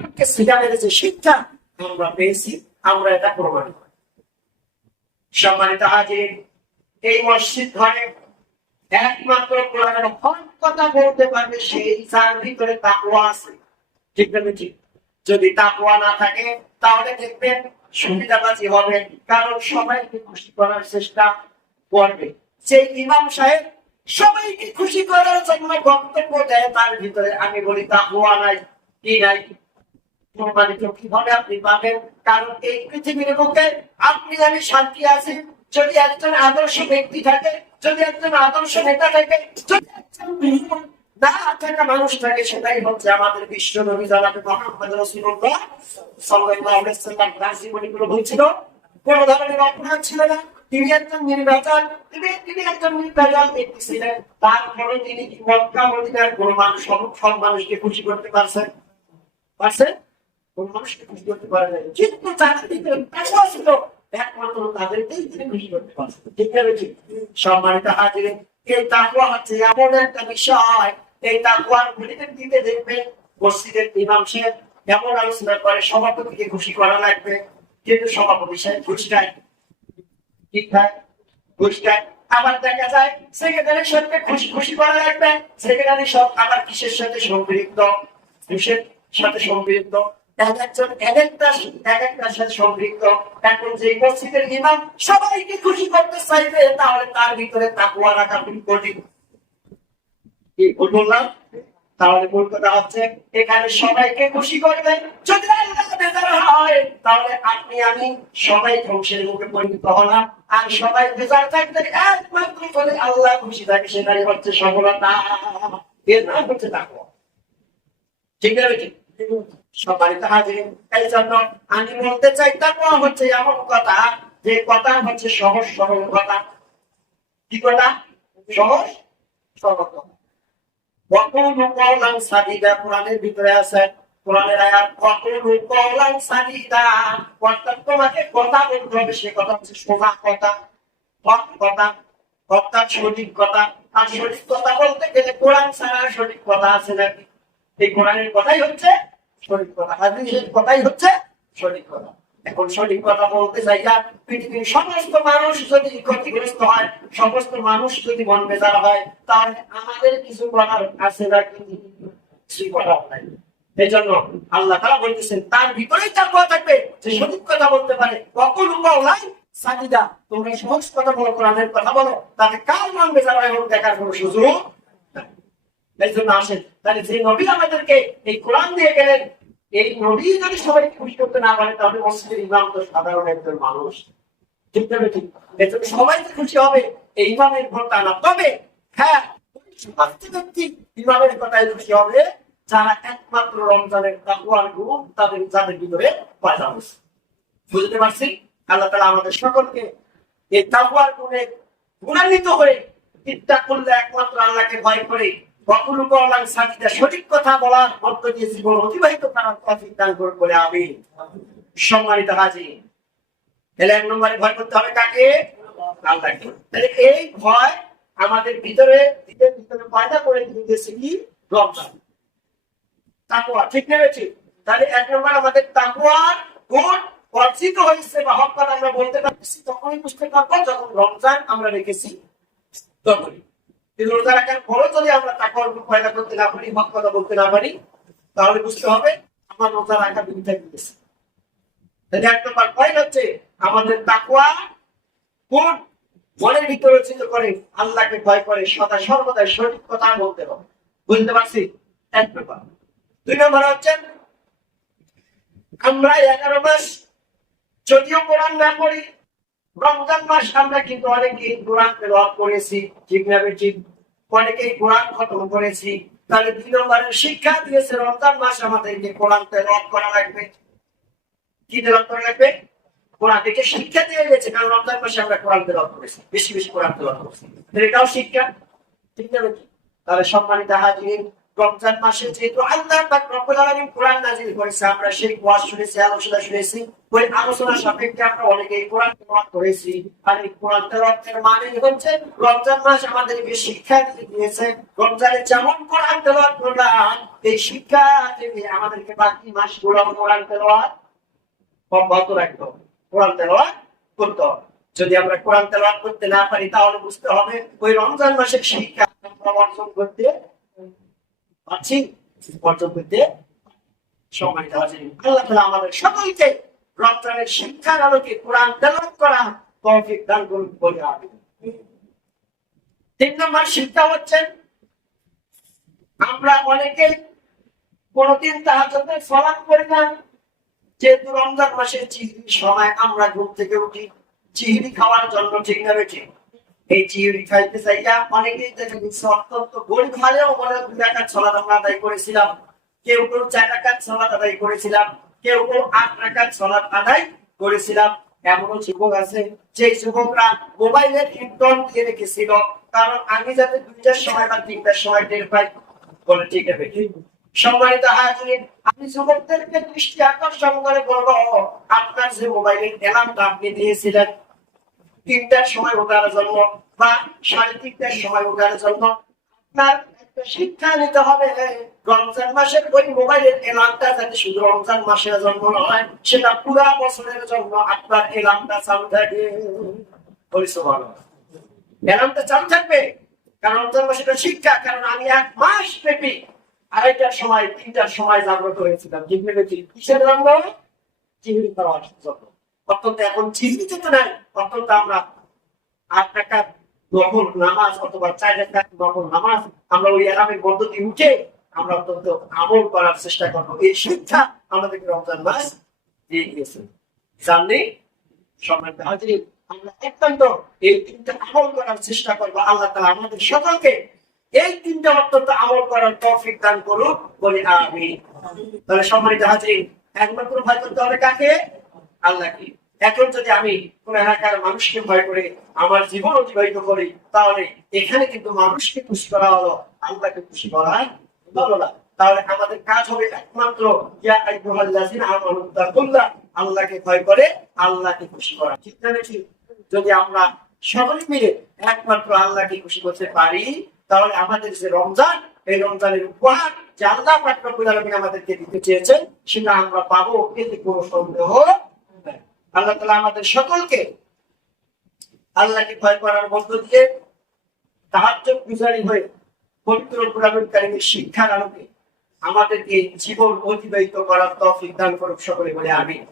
সিয়ামের যে শিক্ষা আমরা পেয়েছি, আমরা এটা প্রমাণ করি। সম্মানিত হাজির, এই মসজিদ ঘরে একমাত্র কোরআনের হক কথা বলতে পারবে সেই যার ভিতরে তাকওয়া আছে। ঠিক না ঠিক? যদি তাকওয়া না থাকে তাহলে দেখবেন সুবিধাবাজি হবে, কারণ সবাইকে খুশি করার চেষ্টা করবে। যে ইমাম সাহেব সবাইকে খুশি করার জন্য বক্তব্য দেয়, তার ভিতরে আমি বলি তাকওয়া নাই। কি নাই? প্রমাণিত কিভাবে আপনি পাবেন? কারণ এই পৃথিবীর বুকে আপনি আমি শান্তি আছি যদি একজন আদর্শ ব্যক্তি থাকে, যদি একজন আদর্শ নেতা থাকে, যদি একজন না থাকা মানুষ থাকে, সেটাই হচ্ছে আমাদের বিশ্ব নবী জনাবে মুহাম্মদ রাসূলুল্লাহ সাল্লাল্লাহু আলাইহি ওয়াসাল্লাম। তার জীবনীগুলো বলছিল কোন ধরনের অপরাধ ছিল না, তিনি একজন নির্বাচন, তিনি একজন নির্বাচন ব্যক্তি ছিলেন। তারপরে তিনি কি মক্কা মদিনার কোন মানুষ, সব মানুষকে খুশি করতে পারছেন? পারছেন? কোন মানুষকে খুশি করতে পারে না, কিন্তু তাদের ভিতরে তাকওয়া ছিল, একমাত্র তাদেরকেই তিনি খুশি করতে পারছেন। ঠিক না ঠিক? সম্মানিত হাজির, এই তাকওয়া হচ্ছে এমন একটা বিষয়, এই তাকওয়ার পরিপ্রেক্ষিতে দেখবেন মসজিদের ইমাম সাহেব এমন আলোচনা করে সভাপতিকে খুশি করা লাগবে, কিন্তু সভাপতি সাহেব ঘুষ খায়। ঠিক খায়? ঘুষ খায়। আবার দেখা যায় সেক্রেটারি সাহেবকে খুশি করা লাগবে, সেক্রেটারি সব আবার কিসের সাথে সম্পৃক্ত? ঘুষের সাথে সম্পৃক্ত। এক একটার সাথে সম্পৃক্ত। এখন যে মসজিদের ইমাম সবাইকে খুশি করতে চাইবে, তাহলে তার ভিতরে তাকওয়া রাখা খুব কঠিন। কি বললাম? তাহলে মূল কথা হচ্ছে এখানে সবাইকে খুশি করবেন যদি আল্লাহ বেজার হয়, তাহলে আপনি আমি সবাই ধ্বংসের মুখে পরিণত হলাম। আর সবাই বেজার থাকতে একমাত্র বলে আল্লাহ খুশি থাকে, সেটাই হচ্ছে সফলতা। এর নাম হচ্ছে তাকওয়া। ঠিক আছে? সম্মানিত হাজির, এই জন্য আমি বলতে চাই তাকওয়া হচ্ছে এমন কথা, যে কথা হচ্ছে সহজ সরল কথা। কি কথা? সহজ সরল কথা। ওয়াকুলু কওলান সাদীদা কোরআনের ভিতরে আছে, কোরআনের আয়াত ওয়াকুলু কওলান সাদীদা, অর্থাৎ তোমাকে কথা বলতে হবে, সে কথা হচ্ছে সোজা কথা, হক কথা, অর্থাৎ সঠিক কথা। আর সঠিক কথা বলতে গেলে কোরআন ছাড়া সঠিক কথা আছে নাকি? এই কোরআনের কথাই হচ্ছে সঠিক কথা, হাদিসের কথাই হচ্ছে সঠিক কথা। এখন সঠিক কথা বলতে চাইয়া পৃথিবীর সমস্ত মানুষ যদি ক্ষতিগ্রস্ত হয়, সমস্ত মানুষ যদি মন বেজার হয়, তাহলে আমাদের কিছু করার আছে না? কিছুই করার নাই। এই জন্য আল্লাহ তাআলা বলতেছেন তার ভিতরেই তাকওয়া থাকবে, যে সঠিক কথা বলতে পারে। ওয়াকুলু কওলান সাদীদা, তোমরা সহজ কথা বলো, কোরআনের কথা বলো, তাতে কার মন বেজার হয় এবং দেখার কোনো সুযোগ নাই। এই জন্য আসেন, তাহলে যে নবী আমাদেরকে এই কোরআন দিয়ে গেলেন, এই নবী যদি সবাইকে খুশি করতে না পারে, তাহলে মসজিদের ইমাম তো সাধারণ একজন মানুষ। ঠিক না ঠিক? এই জন্য সবাইকে খুশি হবে এই ইমামের ভোটটা না। তবে হ্যাঁ, ব্যক্তি ইমামের কথায় খুশি হবে যারা একমাত্র রমজানের তাকওয়ার গুণ তাদের যাদের ভিতরে পয়দা হয়েছে। বুঝতে পারছি? আল্লাহ তাআলা আমাদের সকলকে এই তাকওয়ার গুণে গুণান্বিত হয়ে চিন্তা করলে একমাত্র আল্লাহকে ভয় করে ওয়াকুলু কওলান সাদীদা, সঠিক কথা বলার মধ্য দিয়ে জীবন অতিবাহিত করার তৌফিক দান করুন বলে আমিন। সম্মানিত হাজির, তাহলে এক নম্বরে ভয় করতে হবে কাকে? আল্লাহকে। তাহলে এই ভয় আমাদের ভিতরে পয়দা করে দিতেছে কি? রমজান, তাকওয়া। ঠিক না ঠিক? তাহলে এক নম্বর আমাদের তাকওয়ার গুণ অর্জিত হয়েছে বা হক কথা আমরা বলতে পারছি তখনই বুঝতে পারবো যখন রমজান আমরা রেখেছি তখনই। রোজা রাখার পরও যদি আমরা তাকওয়ার গুণ পয়দা করতে না পারি, হক কথা বলতে না পারি, তাহলে বুঝতে হবে আমার রোজা রাখা বিরুদ্ধে গিয়েছে। তাহলে এক নম্বর পয়েন্ট হচ্ছে আমাদের তাকওয়া গুণ মনের ভিতরে চিন্তা করে আল্লাহকে ভয় করে সদা সর্বদা সঠিক কথা বলতে হবে। বুঝতে পারছি? এক নম্বর। দুই নম্বর হচ্ছে আমরা 11 মাস যদিও কোরআন না পড়ি, রমজান মাস আমরা কিন্তু অনেকেই কোরআন তেলাওয়াত করেছি। ঠিক না ঠিক? অনেকেই কোরআন খতম করেছি। তাহলে 2 নম্বরের শিক্ষা দিয়েছে রমজান মাস আমাদেরকে কোরআন তেলাওয়াত করা লাগবে। কি তেলাওয়াত করা লাগবে? কোরআন থেকে শিক্ষা দিয়ে গেছে, কারণ রমজান মাসে আমরা কোরআন তেলাওয়াত করেছি, বেশি বেশি কোরআন তেলাওয়াত করেছি। এটাও শিক্ষা। ঠিক না ঠিক? তাহলে সম্মানিত হাজির, রমজান মাসে যেহেতু আল্লাহ পাক রব্বুল আলামিন কোরআন নাযিল করেছে, আমরা সেই ওয়াজ শুনেছি, আলোচনা শুনেছি, ওই আলোচনা সাপেক্ষে আমরা অনেকেই কোরআন তেলাওয়াত করেছি। আর এই কোরআন তেলাওয়াতের মানে হচ্ছে রমজান মাস আমাদেরকে শিক্ষা দিয়েছে। রমজানে যেমন কোরআন তেলাওয়াত করলাম, এই শিক্ষা থেকে আমাদেরকে বাকি মাসগুলো কোরআন তেলাওয়াত অব্যাহত রাখতে হবে, কোরআন তেলাওয়াত করতে হবে। যদি আমরা কোরআন তেলাওয়াত করতে না পারি, তাহলে বুঝতে হবে ওই রমজান মাসের শিক্ষা আমরা অর্জন করতে পারছি, অর্জন করতে সময় দেওয়া যায়। আল্লাহ তাআলা আমাদের সকলকে রমজানের শিক্ষার আলোকে কোরআন তেলাওয়াত করা তৌফিক দান করুন বলে আমিন। 3 নম্বর শিক্ষা হচ্ছে, আমরা অনেকে কোনদিন তাহাজ্জুদের সালাত করি না। যেহেতু রমজান মাসের চিহরির সময় আমরা ঘুম থেকে উঠি চিহরি খাওয়ার জন্য, ঠিক না বেঠি? এই চিহরি খাইতে চাইয়া অনেকেই দেখে অত্যন্ত গরিব হলেও বলে 2 রাকাত সালাত আমরা আদায় করেছিলাম, কেউ 4 রাকাত সালাত আদায় করেছিলাম, কেউ 8 রাকাত সালাত আদায় করেছিলাম। এমনও যুবক আছে যে যুবকরা মোবাইলের রিংটোন দিয়ে রেখেছিল, কারণ আমি যাতে 2টার সময় বা 3টার সময় টের পাই বলে, ঠিক আছে? সম্মানিত হাজিরিন, আমি যুবকদেরকে দৃষ্টি আকর্ষণ করে বলবো, আপনার যে মোবাইলের অ্যালার্মটা আপনি দিয়েছিলেন 3টার সময় ওঠার জন্য বা 3:30টার সময় ওঠার জন্য, আপনার একটা শিক্ষা নিতে হবে। রমজান মাসের ওই মোবাইলের অ্যালার্মটা যাতে শুধু রমজান মাসের জন্য নয়, সেটা পুরো বছরের জন্য আপনার অ্যালার্মটা চালু থাকে। অ্যালার্মটা চালু থাকবে, কারণ রমজান মাসের শিক্ষা। কারণ আমি 1 মাস ব্যাপী 2:30টার সময় 3টার সময় জাগ্রত হয়েছিলাম, ঠিক নেবেছি? কিসের জন্য? চিহরি খাওয়ার জন্য। অত্যন্ত এখন চিহরিতে তো নাই, অত্যন্ত আমরা 8 রাকাত নফল নামাজ অথবা 4 রাকাত নফল নামাজ আমরা ওই অ্যালার্মের মধ্য দিয়ে উঠে আমরা অত্যন্ত আমল করার চেষ্টা করবো। এই শিক্ষা আমাদেরকে রমজান মাস দিয়ে গিয়েছে। জাননি সম্মানিত হাজিরিন, আমরা অত্যন্ত এই 3টা আমল করার চেষ্টা করবো। আল্লাহ তাআলা আমাদের সকলকে এই 3টা অত্যন্ত আমল করার তৌফিক দান করুক বলে আমিন। তাহলে সম্মানিত হাজিরিন, একমাত্র ভয় করতে হবে কাকে? আল্লাহকে। এখন যদি আমি কোন এলাকার মানুষকে ভয় করে আমার জীবন অতিবাহিত করি, তাহলে এখানে কিন্তু মানুষকে খুশি করা হলো, আল্লাহকে খুশি করা হলো না। তাহলে আমাদের কাজ হবে একমাত্র ইয়া আইয়ুহাল্লাযিনা আমানু তাকুল্লাহ, আল্লাহকে ভয় করে আল্লাহকে খুশি করা, ঠিক না? যদি আমরা সকলে মিলে একমাত্র আল্লাহকে খুশি করতে পারি, তাহলে আমাদের যে রমজান, এই রমজানের উপহার যে আল্লাহ পাক রব্বুল আলামিন আমাদেরকে দিতে চেয়েছেন, সেটা আমরা পাবো, এতে কোনো সন্দেহ নাই। আল্লাহ তাআলা আমাদের সকলকে আল্লাহকে ভয় করার মধ্য দিয়ে তাহাজ্জুদ গুজারি হয়ে পবিত্র কোরআনুল কারীমের শিক্ষার আলোকে আমাদেরকে জীবন অতিবাহিত করার তৌফিক দান করুক সকলে বলে আমিন।